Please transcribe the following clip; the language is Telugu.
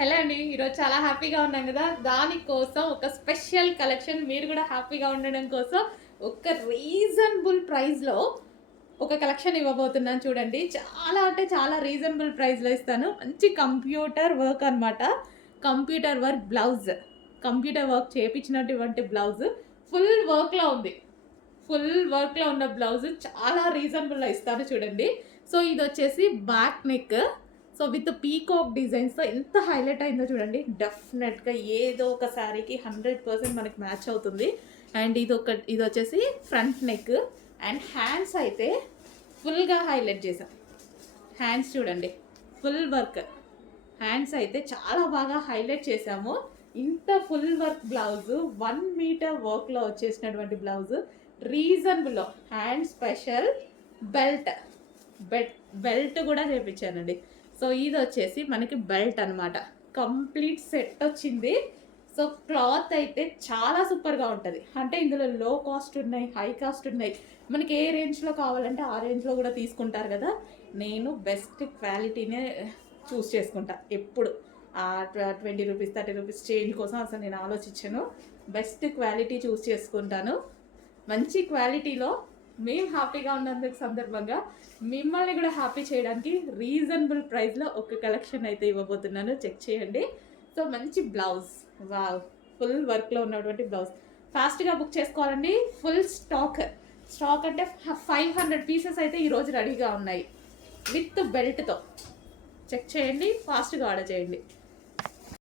హలో అండి. ఈరోజు చాలా హ్యాపీగా ఉన్నాం గదా! దానికోసం ఒక స్పెషల్ కలెక్షన్ మీరు గూడా హ్యాపీగా ఉండడం కోసం ఒక రీజనబుల్ ప్రైస్‌లో ఒక కలెక్షన్ ఇవ్వబోతున్నాను చూడండి. చాలా అంటే చాలా రీజనబుల్ ప్రైస్‌లో ఇస్తాను. మంచి కంప్యూటర్ వర్క్ అనమాట. Computer work blouse. Computer work చేపించినటువంటి బ్లౌజ్ ఫుల్ వర్క్‌లో ఉంది. ఫుల్ వర్క్‌లో ఉన్న బ్లౌజ్ చాలా రీజనబుల్‌లో ఇస్తాను చూడండి. సో, ఇదొచ్చేసి back neck. So, with peacock డిజైన్స్‌తో ఎంత హైలైట్ అయిందో చూడండి. డెఫినెట్‌గా ఏదో ఒక శారీకి 100% మనకి మ్యాచ్ అవుతుంది. అండ్ ఇదొచ్చేసి ఫ్రంట్ నెక్ అండ్ హ్యాండ్స్ అయితే ఫుల్‌గా హైలైట్ చేశాం. హ్యాండ్స్ చూడండి. Full work. హ్యాండ్స్ అయితే చాలా బాగా హైలైట్ చేశాము. ఇంత ఫుల్ వర్క్ బ్లౌజు 1 మీటర్ వర్క్‌లో వచ్చేసినటువంటి బ్లౌజు రీజనబుల్‌లో హ్యాండ్ స్పెషల్ బెల్ట్. బెల్ట్ గూడా చేపిచ్చానండి. సో, ఇదొచ్చేసి మనకి బెల్ట్ అనమాట. కంప్లీట్ సెట్ వచ్చింది. సో, క్లాత్ అయితే చాలా సూపర్‌గా ఉంటది. అంటే ఇందులో లో కాస్ట్ ఉన్నాయి, హై కాస్ట్ ఉన్నాయి. మనకి ఏ రేంజ్‌లో కావాలంటే ఆ రేంజ్‌లో గూడా తీసుకుంటారు గదా! నేను బెస్ట్ క్వాలిటీనే చూజ్ చేసుకుంటా ఎప్పుడు. 20 రూపీస్, 30 రూపీస్ చేంజ్ కోసం అసలు నేను ఆలోచించను. బెస్ట్ క్వాలిటీ చూజ్ చేసుకుంటాను. మంచి క్వాలిటీలో మేము హ్యాపీగా ఉన్నందుకు సందర్భంగా మిమ్మల్ని కూడా హ్యాపీ చేయడానికి రీజనబుల్ ప్రైస్‌లో ఒక కలెక్షన్ అయితే ఇవ్వబోతున్నాను. చెక్ చేయండి. సో, మంచి బ్లౌజ్. వావ్! ఫుల్ వర్క్‌లో ఉన్నటువంటి బ్లౌజ్. ఫాస్ట్‌గా బుక్ చేసుకోవాలండి. Full stock. స్టాక్ అంటే 500 పీసెస్ అయితే ఈరోజు రెడీగా ఉన్నాయి. విత్ బెల్ట్‌తో. చెక్ చేయండి. ఫాస్ట్‌గా ఆర్డర్ చేయండి.